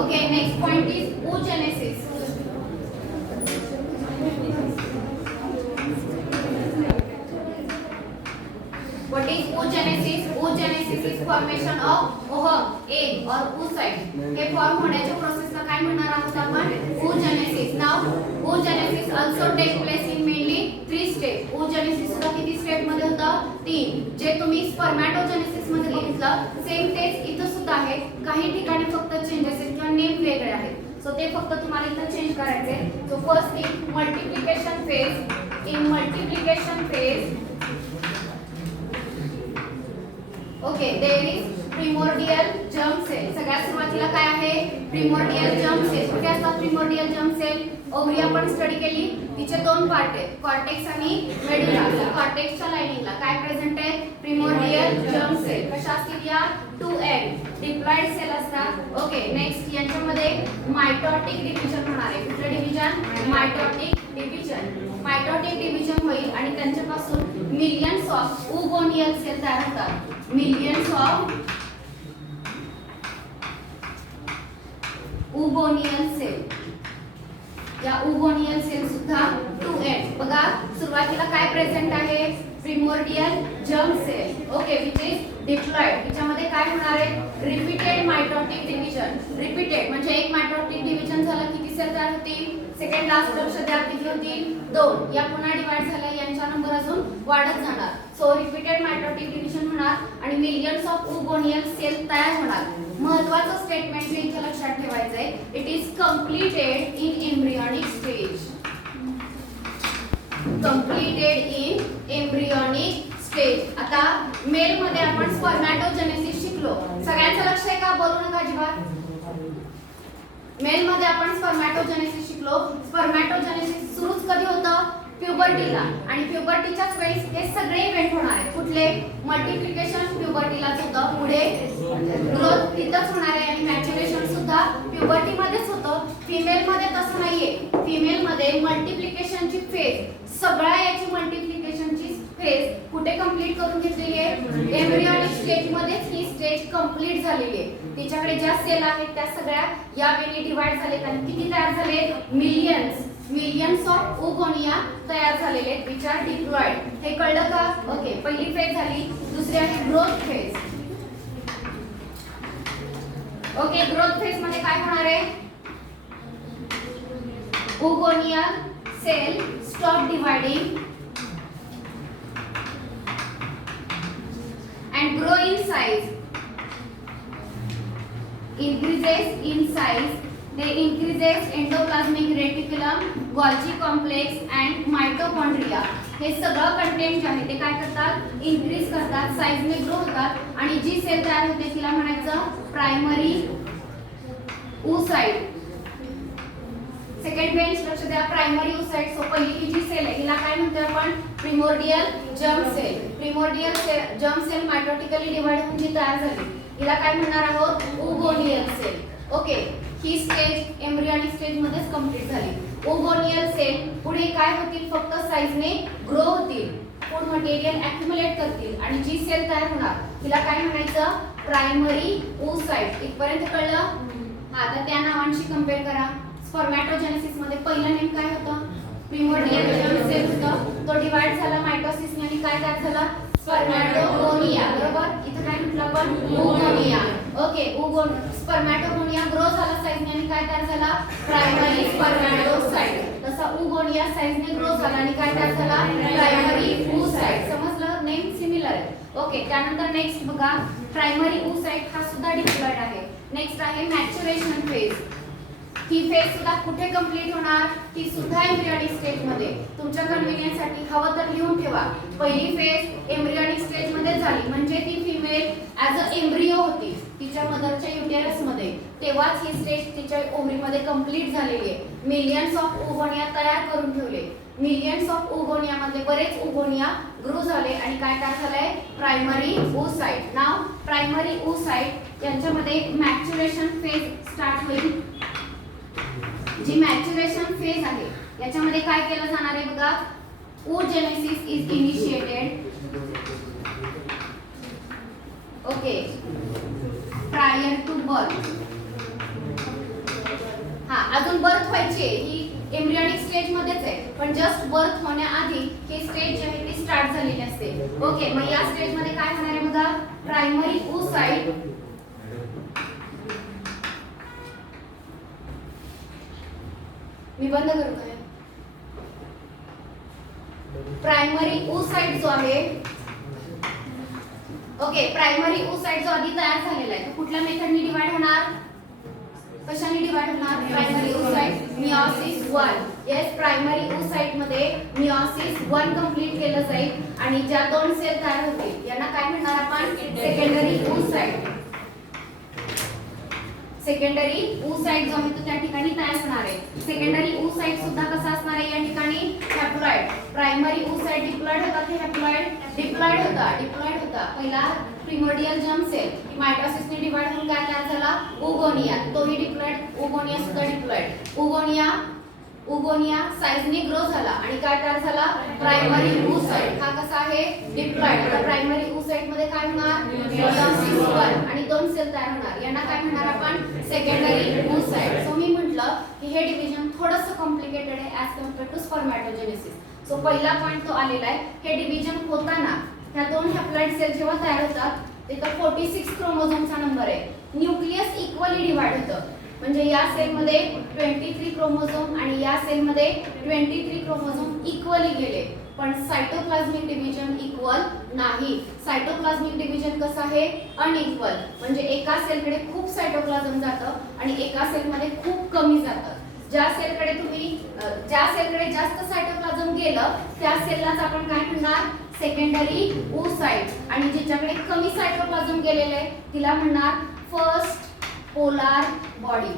Okay, next point is oogenesis. What is oogenesis? Oogenesis is formation of egg or oocyte. हे form होण्याच्या प्रोसेसला काय म्हणणार आहोत आपण? oogenesis. Now oogenesis also take place in mainly 3 steps. oogenesis सुद्धा किती स्टेप मध्ये होतं? 3. जे तुम्ही स्पर्मॅटोजेनेसिस मध्ये बघितलं सेम तेच इथं सुद्धा आहे. काही ठिकाणी फक्त चेंजेस आहेत किंवा नेम वेगळे आहेत. सो ते फक्त तुम्हाला इथं चेंज करायचे. So first thing multiplication phase. In multiplication phase okay there is primordial germ cell. सगळ्यात सुरुवातीला काय आहे? Primordial germ cell. कुठे असतात प्रिमोर्डियल जर्म सेल? ओव्हरी आपण स्टडी केली. तिचे 2 पार्ट आहेत, कॉर्टेक्स आणि मेडुला. कॉर्टेक्सच्या लाइनिंगला काय प्रेझेंट आहे? Primordial germ cell. कशा असतील या? 2 एग डिप्लॉइड सेल असतात. ओके नेक्स्ट यांच्यामध्ये मायटोटिक डिव्हिजन होणार आहे. कुठलं division? Mitotic division. Mitotic division होईल आणि त्यांच्यापासून मिलियन्स ऑफ oogonal सेल तयार होतात. Millions of oogonal cell. या oogonal सेल सुद्धा 2 एंड. बघा सुरुवातीला काय प्रेझेंट आहे? Primordial germ cell. Okay which is diploid. याच्यामध्ये काय होणार आहे? Repeated mitotic division. रिपीटेड म्हणजे एक मायटोटिक डिव्हिजन झालं किती सेल तयार होतील? सेकंड लास्ट लक्ष द्या किती होतील? 2. या पुन्हा डिवाइड झाल्या यांचा नंबर अजून वाढत जाणार. सो रिपीटेड मायटोटिक डिव्हिजन होणार आणि मिलियन्स ऑफ oogonal सेल तयार होणार. महत्त्वाचं स्टेटमेंट जे इथे लक्षात ठेवायचं आहे, it is completed in embryonic stage. Completed in embryonic stage. आता मेल मध्ये आपण स्पर्मॅटोजेनेसिस शिकलो. सगळ्यांचं लक्ष आहे का? बोलू नका अजिबात. मेल मध्ये आपण स्पर्मॅटोजेनेसिस शिकलो. स्पर्मॅटोजेनेसिस सुरूच कधी होतं? प्युबर्टीला. आणि प्युबर्टीच्याच वेळेस हे सगळे इव्हेंट होणार आहेत. कुठले? मल्टिप्लिकेशन प्युबर्टीलाच होतं. पुढे ग्रोथ तिथंच होणार आहे आणि मॅच्युरेशन सुद्धा प्युबर्टी मध्येच होतं. फिमेल मध्ये तसं नाहीये. फिमेल मध्ये मल्टिप्लिकेशनची फेज सगळ्या याची मल्टिप्लिकेशनची फेज कुठे कंप्लीट करून घेतलेली आहे? एम्ब्रियोनिक स्टेज मध्येच ही स्टेज कंप्लीट झालेली आहे. तिच्याकडे ज्या सेल आहेत त्या सगळ्या या वेळी डिवाइड झालेत आणि किती तयार झाले? मिलियन्स ऑफ oogonia तयार झालेले आहेत विच आर डिप्लॉइड. हे कळलं का? ओके पहिली फेज झाली. दुसरी आहे growth phase. Okay growth phase मध्ये काय होणार आहे? oogonia cell stop dividing and grow in size. Increases in size. They increases endoplasmic reticulum, Golgi complex and mitochondria. हे सगळं कंटेंट जे आहे ते काय करतात? इन्क्रीज करतात, साइजने ग्रो होतात आणि जी सेल तयार होते तिला म्हणायचं प्रायमरी oocyte. सेकंड बेंच लक्ष द्या. Primary oocyte. सो पहिली ही जी सेल आहे हिला काय म्हणतो आपण? Primordial germ cell. Primordial germ cell mitotically divide होऊन जी तयार झाली हिला काय म्हणणार आहोत? oogonal cell. ओके ही स्टेज एम्ब्रियोनिक स्टेज मध्येच कंप्लीट झाली. oogonal सेल पुढे काय होतील? फक्त साइजने ग्रो होतील, फूड मटेरियल ॲक्युमुलेट करतील आणि जी सेल तयार होणार तिला काय म्हणायचं? Primary oocyte. इथपर्यंत कळलं? आता त्या नावांशी कंपेअर करा. स्पर्मॅटोजेनेसिस मध्ये पहिलं नेम काय होतं? प्रिमोर्डियल जर्म सेल होतं. तो डिवाइड झाला मायटोसिसने आणि काय तयार झाला? स्पर्मॅटोगोनिया. बरोबर. इथं काय म्हटलं आपण? oogonia. ओके स्पर्मॅटोगोनिया ग्रो झाला साइजने आणि काय तयार झाला? Primary spermatocyte. तसा oogonia साइजने ग्रो झाला आणि काय तयार झाला? Primary oocyte. समजलं? नेम सिमिलर आहे. ओके त्यानंतर नेक्स्ट बघा प्रायमरी oocyte हा सुद्धा डिप्लॉइड आहे. नेक्स्ट आहे मॅच्युरेशन फेज. ही फेज सुद्धा कुठे कंप्लीट होणार? ती सुद्धा एम्ब्रियोनिक स्टेज मध्ये. तुमच्या कन्व्हिनियन्स साठी हवं तर लिहून ठेवा. पहिली फेज एम्ब्रियोनिक स्टेज मध्ये झाली म्हणजे ती फिमेल ॲज अ एम्ब्रियो होती तिच्या मदरच्या युटेरस मध्ये. तेव्हाच ही स्टेज तिच्या ओव्हरी मध्ये कंप्लीट झालेली आहे. मिलियन्स ऑफ oogonia तयार करून ठेवले. मिलियन्स ऑफ oogonia मध्ये बरेच oogonia ग्रो झाले आणि काय तयार झालंय? Primary oocyte. नाव प्रायमरी oocyte यांच्यामध्ये मॅच्युरेशन फेज स्टार्ट होईल. जी मॅच्युरेशन फेज आहे याच्यामध्ये काय केलं जाणार आहे बघा? oogenesis is initiated. Okay prior to birth. अजून बर्थ व्हायची आहे, ही एम्ब्रियोनिक स्टेज मध्येच आहे, पण जस्ट बर्थ होण्याआधी ही स्टेज जी आहे ती स्टार्ट झालेली असते. ओके, मग या स्टेज मध्ये काय होणार आहे बघा, प्रायमरी oocyte मी बंद करू काय, प्रायमरी oocyte जो आहे, ओके, प्रायमरी oocyte जो आधी तयार झालेला आहे तो कुठल्या मेथडनी डिवाइड होणार, कशाने डिवाइड होणार, primary oocyte meiosis 1. Yes, primary oocyte मध्ये मियोसिस 1 कंप्लीट केलं जाईल आणि ज्या दोन सेल तयार होतील यांना काय म्हणणार आपण, सेकंडरी oocyte. सेकंडरी oocyte जो आहे तो त्या ठिकाणी तयार होणार आहे. सेकंडरी oocyte सुद्धा कसा असणार आहे या ठिकाणी, हॅप्लॉइड. प्रायमरी oocyte डिप्लॉइड होता की हॅप्लॉइड, डिप्लॉइड होता. पहिला प्रिमोर्डियल जर्म सेल मायटोसिसने डिवाइड होऊन काय तयार झाला, ओगोनिया, तोही डिप्लॉइड, ओगोनिया सुद्धा डिप्लॉइड. ओगोनिया साइजने ग्रो झाला आणि काय तयार झाला, प्रायमरी oocyte. हा कसा आहे, डिप्लॉइड. आता प्रायमरी oocyte मध्ये काय होणार, मियोसिस 1 आणि दोन सेल तयार होणार, यांना काय म्हणणार आपण, सेकंडरी oocyte. सो मी म्हटलं की हे डिव्हिजन थोडंसं कॉम्प्लिकेटेड आहे ॲज कम्पेअर्ड टू स्पर्मॅटोजेनेसिस. सो पहिला पॉइंट तो आलेला आहे, हे डिव्हिजन होताना ह्या दोन हॅप्लॉइड सेल जेव्हा तयार होतात तिथं 46 क्रोमोझोमचा नंबर आहे. न्यूक्लियस इक्वली डिवाइड होतं, म्हणजे या सेल मध्ये 23 क्रोमोझोम आणि या सेल मध्ये 23 क्रोमोझोम इक्वली गेले, पण सायटोप्लाझ्मिक डिव्हिजन इक्वल नाही. सायटोप्लाझ्मिक डिव्हिजन कसं आहे, अनइक्वल, म्हणजे एका सेलकडे खूप सायटोप्लाझम जातं आणि एका सेलमध्ये खूप कमी जातं. ज्या सेलकडे जास्त सायटोप्लाझम गेलं त्या सेललाच आपण काय म्हणणार, सेकंडरी oocyte. आणि जिच्याकडे कमी सायटोप्लाझम गेलेले आहे तिला म्हणणार फर्स्ट पोलार बॉडी.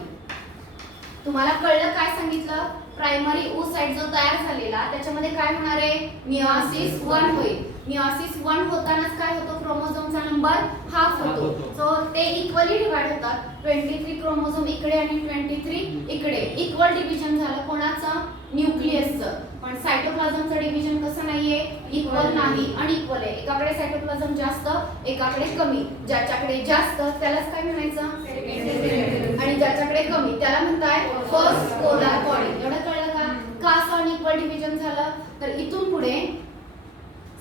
तुम्हाला कळलं काय सांगितलं, प्रायमरी oocyte जो तयार झालेला त्याच्यामध्ये काय होणार आहे, मियोसिस 1 होईल. मियोसिस 1 होतानाच काय होतो, क्रोमोझोमचा नंबर हाफ होतो. सो ते इक्वली डिवाइड होतात, 23 क्रोमोझोम इकडे आणि 23 इकडे. इक्वल डिव्हिजन झालं कोणाचं, न्यूक्लियसचं. पण सायटोप्लाझमचं डिव्हिजन कसं नाहीये, इक्वल नाही, अनइक्वल आहे. एकाकडे सायटोप्लाझम जास्त, एकाकडे कमी. ज्याच्याकडे जास्त त्यालाच काय म्हणायचं, आणि ज्याच्याकडे कमी त्याला म्हणताय फर्स्ट पोलार बॉडी. एवढं कळलं का असं अनइक्वल डिव्हिजन झालं. तर इथून पुढे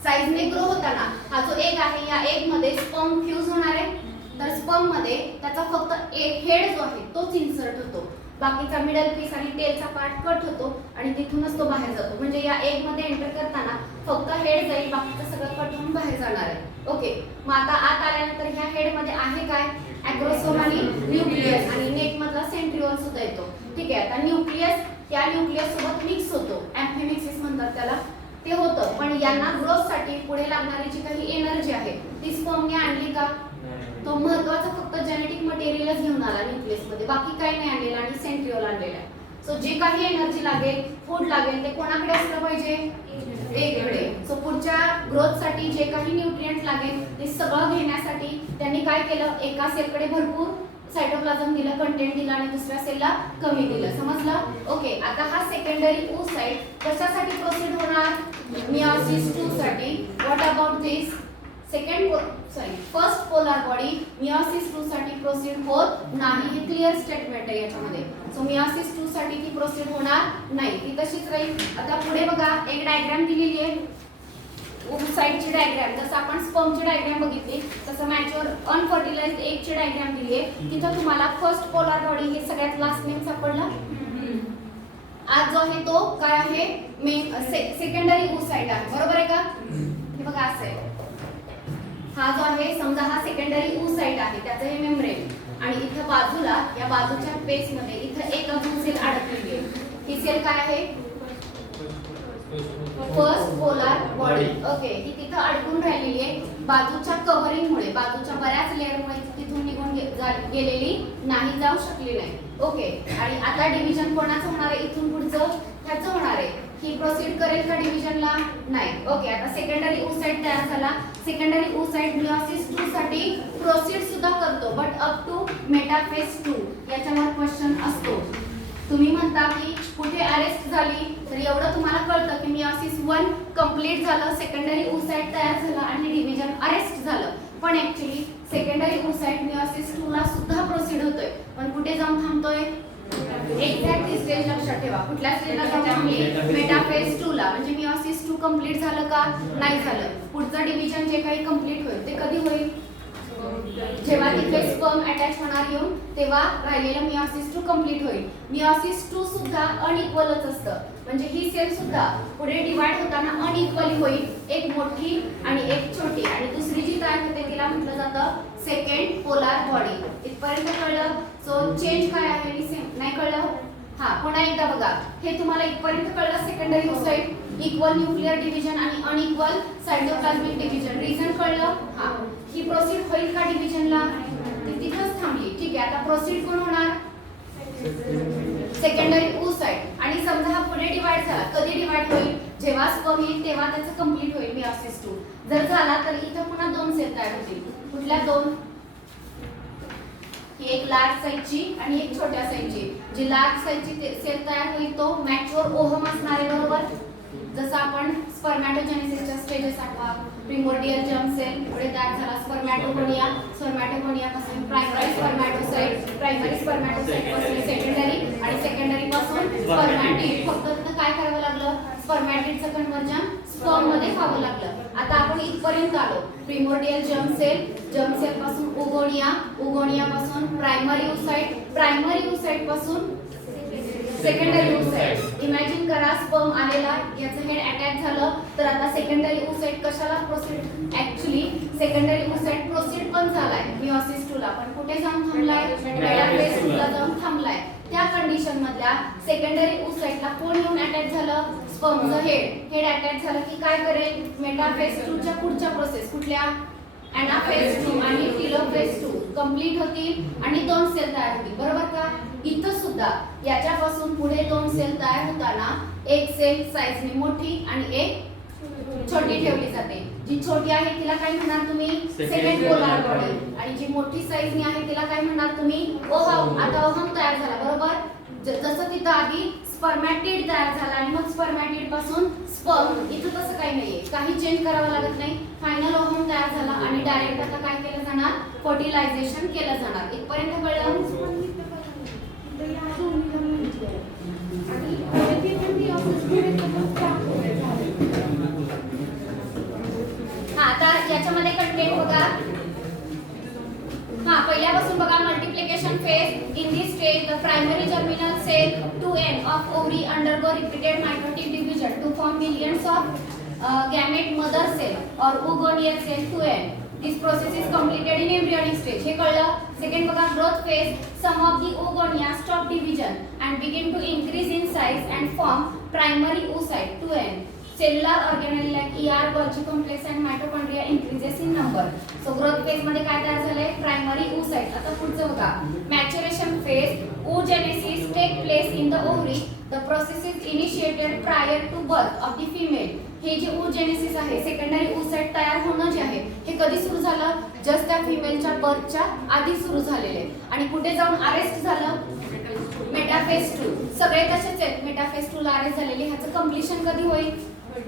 साइजने ग्रो होताना हा जो एग आहे या एग मध्ये स्पर्म फ्यूज होणार आहे. तर स्पर्म मध्ये त्याचा फक्त हेड जो आहे तोच इन्सर्ट होतो, बाकीचा मिडल पीस आणि टेलचा पार्ट कट होतो आणि तिथूनच तो बाहेर जातो. म्हणजे या एग मध्ये एंटर करताना फक्त हेड जाईल, बाकीचं सगळं कट होऊन बाहेर जाणार आहे. ओके, मग आता आत आल्यानंतर ह्या हेड मध्ये आहे काय, ॲक्रोसोम आणि न्यूक्लियस, आणि नेट मधला सेंट्रिओल सुद्धा येतो. ठीक आहे, आता न्यूक्लियस या न्यूक्लियस सोबत मिक्स होतो, एम्फिमिक्सिस म्हणतात त्याला, ते होतं. पण यांना ग्रोथ साठी पुढे लागणारी जी काही एनर्जी आहे ती स्पर्मने आणली का, तो महत्वाचा फक्त जेनेटिक मटेरियलच घेऊन आला न्यूक्लियस मध्ये, बाकी काही नाही आणलेलं आणि सेंट्रिओल आणलेला आहे. सो जे काही एनर्जी लागेल, फूड लागेल, ते कोणाकडे असलं पाहिजे, एगकडे. सो पुढच्या ग्रोथ साठी जे काही न्यूट्रिएंट्स लागेल ते सगळं घेण्यासाठी त्यांनी काय केलं, एका सेलकडे भरपूर सायटोप्लाझम दिलं, कंटेंट दिलं आणि दुसऱ्या सेलला कमी दिलं. समजलं? ओके, आता हा सेकंडरी oocyte कशासाठी प्रोसीड होणार, मियोसिस 2 साठी. What about this first polar body meiosis 2 साठी प्रोसीड होत नाही, हे क्लिअर स्टेटमेंट आहे याच्यामध्ये. सो मियोसिस 2 साठी ती प्रोसीड होणार नाही, ती तशीच राहील. आता पुढे बघा, एक डायग्राम दिलेली आहे oocyteची डायग्राम. जसं आपण स्पर्मची डायग्राम बघितली तसं मॅच्युअर अनफर्टिलाइज्ड एगची डायग्राम दिली आहे. तिथं तुम्हाला फर्स्ट पोलार बॉडी हे सगळ्यात लास्ट नेम सापडला. आज जो आहे तो काय आहे, सेकंडरी oocyte आहे, बरोबर आहे का. हे बघा असं आहे, हा जो आहे समजा हा सेकंडरी oocyte आहे, त्याचं हे मेम्ब्रेन, आणि इथं बाजूला या बाजूच्या बेस मध्ये इथं एक अजून सेल अडकलेली आहे. ही सेल काय आहे, फर्स्ट पोलार बॉडी. ओके, ही तिथं अडकून राहिलेली आहे बाजूच्या कव्हरिंगमुळे, बाजूच्या बऱ्याच लेअरमुळे तिथून निघून गेलेली नाही, जाऊ शकली नाही. ओके, आणि आता डिव्हिजन कोणाचं होणार आहे, इथून पुढचं ह्याचं होणार आहे. ही प्रोसीड करेल का डिव्हिजनला, नाही. ओके, आता सेकंडरी oocyte तयार झाला. सेकंडरी oocyte मियोसिस 2 साठी प्रोसीड सुद्धा करतो, बट अप टू मेटाफेज 2 याच्यावर क्वेश्चन असतो. तुम्ही म्हणता की कुठे अरेस्ट झाली, तर एवढं तुम्हाला कळतं की मियोसिस 1 कंप्लीट झालं, सेकंडरी oocyte तयार झाला आणि डिव्हिजन अरेस्ट झालं. पण ऍक्च्युली सेकंडरी oocyte मियोसिस 2 ला सुद्धा प्रोसीड होतोय, पण कुठे जाऊन थांबतोय, एक्झॅक्ट स्टेज लक्षात ठेवा. कुठल्या स्टेजला जाऊ आम्ही? मेटाफेज 2 ला. म्हणजे मियोसिस 2 कंप्लीट झालं का? नाही झालं. पुढचं डिव्हिजन जे काही कंप्लीट होईल ते कधी होईल? जेव्हा तिथे स्पर्म अटॅच होणार येऊन तेव्हा राहिलेलं मियोसिस 2 कंप्लीट होईल. मियोसिस 2 सुद्धा अनइक्वलच असतं. म्हणजे ही सेल सुद्धा पुढे डिवाइड होताना अनइक्वली होईल. एक मोठी आणि एक छोटी, आणि दुसरी जी तयार होते तिला म्हटलं जातं सेकंड पोलार बॉडी. इथपर्यंत कळलं? सो चेंज काय आहे नाही कळलं? हा, पुन्हा एकदा बघा. हे तुम्हाला इथपर्यंत कळलं. Secondary oocyte, equal nuclear division आणि अनइक्वल सायटोप्लाझ्मिक डिव्हिजन. रिझन कळलं? हा, ही प्रोसीड होईल का डिव्हिजनला? ती तिथंच थांबली. ठीक आहे, आता प्रोसीड कोण होणार? Secondary oocyte. आणि समजा हा पुढे डिवाइड झाला. कधी डिवाइड होईल? जेव्हा स्पर्म येईल तेव्हा त्याचं कंप्लीट होईल मियोसिस 2. जर झाला तर इथं पुन्हा दोन सेल तयार होतील. कुठल्या दोन? ही एक लार्ज साइजची आणि एक छोट्या साइजची. जी लार्ज साइजची सेल तयार होईल तो मॅच्युअर ओव्हम असणार आहे, बरोबर? जसं आपण स्पर्मॅटोजेनेसिसच्या स्टेजेस आठवा. प्रिमोर्डियल जर्म सेल पुढे तयार झाला स्पर्मॅटोगोनिया, स्पर्मॅटोगोनिया पासून प्रायमरी स्पर्मॅटोसाइट, प्रायमरी स्पर्मॅटोसाइट पासून सेकंडरी, आणि सेकंडरी पासून स्पर्मॅटिड. फक्त तिथं काय करावं लागलं? स्पर्मॅटिडचं कन्वर्जन स्पर्म मध्ये व्हावं लागलं. आता आपण इथपर्यंत आलो. प्रिमोर्डियल जर्म सेल पासून ओगोनिया, ओगोनिया पासून प्रायमरी ओसाइट, प्रायमरी ओसाइट पासून सेकंडरी ओसाइट. इमॅजिन करा स्पर्म आलेला, याचं हेड अटॅच झालं तर आता सेकंडरी ओसाइट कशाला proceed? Actually secondary oocyte proceed पण झालाय मियोसिस 2 ला, पण कुठे जाऊन थांबलाय? मेटाफेज 2 ला जाऊन थांबलाय. त्या कंडिशन मधल्या सेकंडरी ओसाइटला कोण येऊन अटॅच झालं? स्पर्मचं हेड अटॅच झालं की काय करेल? मेटाफेज 2 च्या पुढच्या प्रोसेस कुठल्या? एनाफेज 2 आणि टेलोफेज 2 कंप्लीट होतील आणि दोन सेल तयार होतील, बरोबर का? इथं सुद्धा याच्यापासून पुढे दोन सेल तयार होताना एक सेल साइजने मोठी आणि एक छोटी ठेवली जाते. जी छोटी आहे तिला काय म्हणणार तुम्ही? Second polar body. आणि जी मोठी साइजने आहे तिला काय म्हणणार तुम्ही? ओहम. आता ओहम तयार झाला, बरोबर? जसं तिथं आधी स्पर्मॅटिड तयार झाला आणि मग स्पर्मॅटिड पासून स्पर्म, इथं तसं काही नाहीये. काही चेंज करावं लागत नाही. फायनल ओहम तयार झाला आणि डायरेक्ट आता काय केलं जाणार? फर्टिलायझेशन केलं जाणार. इथपर्यंत कळलं? हा, आता याच्यामध्ये कंटेंट बघा. हा, पहिल्यापासून बघा. Multiplication phase. In this stage the primary germinal cell 2n of ovary undergo repeated mitotic division to form millions of gamete mother cell or oogoneal cell 2n. This process is completed in embryonic stage. हे कळलं? Second बघा. Growth phase. Some of the oogonia stop division and begin to increase in size and form primary oocyte 2n. Cellular organelle like ER, Golgi complex and mitochondria increases in number. So growth phase मध्ये काय तयार झालंय? Primary oocyte. आता पुढचं बघा. Maturation phase. oogenesis take place in the ovary. The process is initiated prior to birth of the female. हे जे oogenesis आहे, सेकंडरी oocyte तयार होणं जे आहे, हे कधी सुरू झालं? जस्ट त्या फिमेलच्या बर्थच्या आधी सुरू झालेले. आणि कुठे जाऊन अरेस्ट झालं? मेटाफेज 2. सगळे तसेच आहेत. मेटाफेज 2 ला अरेस्ट झालेले. ह्याचं कंप्लीशन कधी होईल?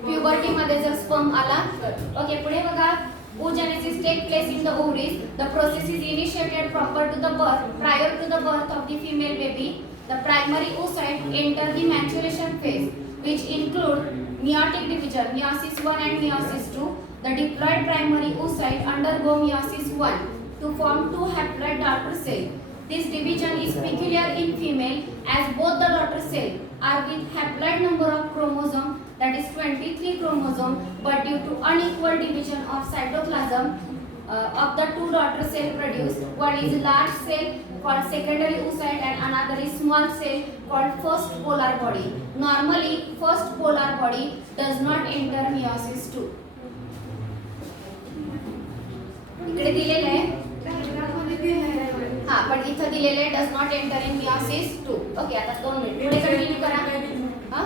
प्युबर्टी मध्ये जर स्पर्म आला तर. ओके, पुढे बघा. oogenesis take place in the ovaries. The process is initiated prior to the birth of the female baby. The primary oocyte enter the maturation phase, which include meiotic division, meiosis 1 and meiosis 2. The diploid primary oocyte undergo meiosis 1 to form two haploid daughter cells. This division is peculiar in female as both the daughter cells are with haploid number of chromosome, that is 23 chromosome, but due to unequal division of cytoplasm of the two daughter cell produced, one is large cell called secondary oocyte and another is small cell called first polar body. Normally first polar body does not enter meiosis 2. इकडे दिलेलं आहे. हा, पण इथं दिलेले does not enter in meiosis 2. Okay, आता 2 minute पुढे continue करा. हा,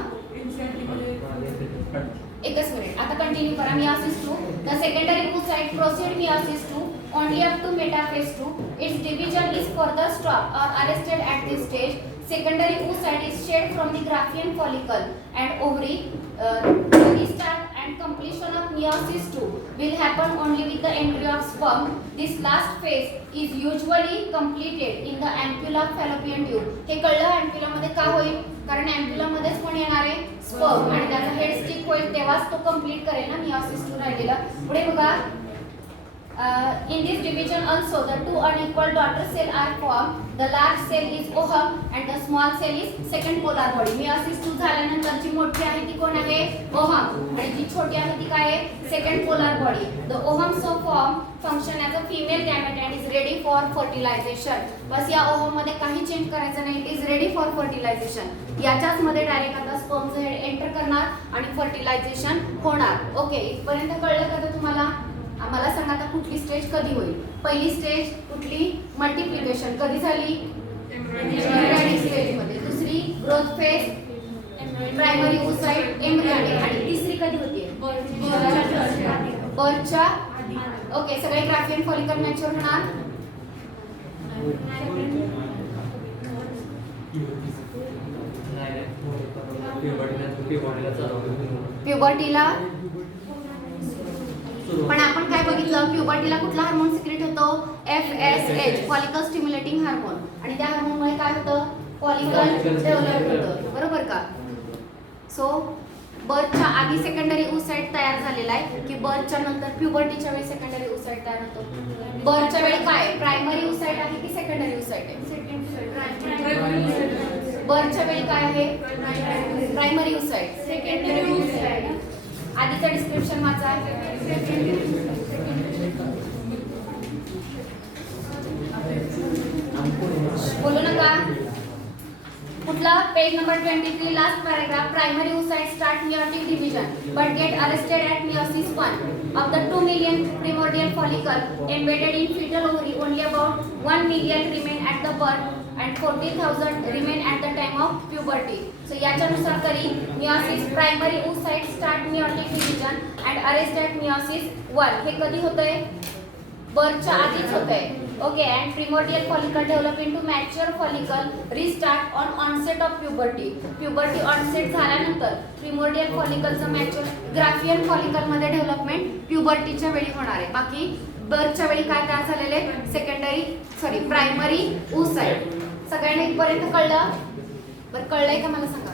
एकच मिनिट. आता कंटिन्यू करा. Meiosis 2. The secondary oocyte proceed meiosis 2 only up to metaphase 2. Its division is further stopped or arrested at this stage. Secondary oocyte is shed from the Graafian follicle and ovary. The restart and and completion of meiosis 2 will happen only with the entry of sperm. This last phase is usually completed in the ampulla of fallopian tube. हे कळलं ampulla मध्ये का होईल? कारण ampulla मध्येच कोण येणार आहे? स्पर्म, आणि त्याचा हेड स्टिक होईल तेव्हाच तो कंप्लीट करेल ना meiosis 2 राहिलेला. पुढे बघा, in this division also the two unequal daughter cell are formed. The large cell is ovum and the small cell is second polar body. meiosis 2 झाल्यानंतर जी मोठी आहे ती कोण आहे? ovum, आणि जी छोटी आहे ती काय आहे? second polar body. The ovum so form function as a female gamete and is ready for fertilization. बस या ovum मध्ये काही चेंज करायचं नाही. It is ready for fertilization. याच्याच मध्ये डायरेक्ट आता स्पर्मचं हेड एंटर करणार आणि फर्टिलायझेशन होणार. ओके, इथपर्यंत कळलं का तुम्हाला? आम्हाला सांगा आता कुठली स्टेज कधी होईल? पहिली स्टेज कुठली? मल्टिप्लिकेशन कधी झाली? एम्ब्रियोनिक स्टेज मध्ये. दुसरी growth phase primary oocyte embryonic, आणि तिसरी कधी होतीये? बर्थच्या. ओके, सगळे ग्राफियन फॉलिकल मॅच्युअर होणार. प्युबर्टीला पण आपण काय बघितलं? प्युबर्टीला कुठला हार्मोन सिक्रेट होतो? FSH, फॉलिकल स्टिम्युलेटिंग हार्मोन, आणि त्या हार्मोनमुळे काय होतं? फॉलिकल डेव्हलप होतं, बरोबर का? सो बर्थच्या आधी सेकंडरी oocyte तयार झालेला आहे की बर्थच्या नंतर प्युबर्टीच्या वेळी सेकंडरी oocyte तयार होतो? बर्थच्या वेळी काय प्रायमरी oocyte आहे की सेकंडरी oocyte आहे? बर्थच्या वेळी काय आहे? Primary oocyte. Secondary oocyte. आधीचं डिस्क्रिप्शन वाचा. बोलू नका. कुठला? Page number 23, last paragraph. Primary oocyte start meiotic division but get arrested at meiosis 1. Of the 2 million primordial follicle embedded in fetal ovary, only about 1 million remain at the birth and 40,000 remain at the time of puberty. So याच्यानुसार तरी meiosis primary oocyte start meiotic division and arrest at meiosis 1. हे कधी होतंय? बर्थच्या आधीच होतंय. Okay, and primordial follicle develop into mature follicle restart on onset of puberty. puberty onset झाल्यानंतर primordial follicleचं mature graphian follicle मध्ये development pubertyच्या वेळी होणार आहे. बाकी बर्थच्या वेळी काय तयार झालेले? Primary oocyte. सगळ्यांना इथपर्यंत कळलं? बरं, कळलंय का मला सांगा?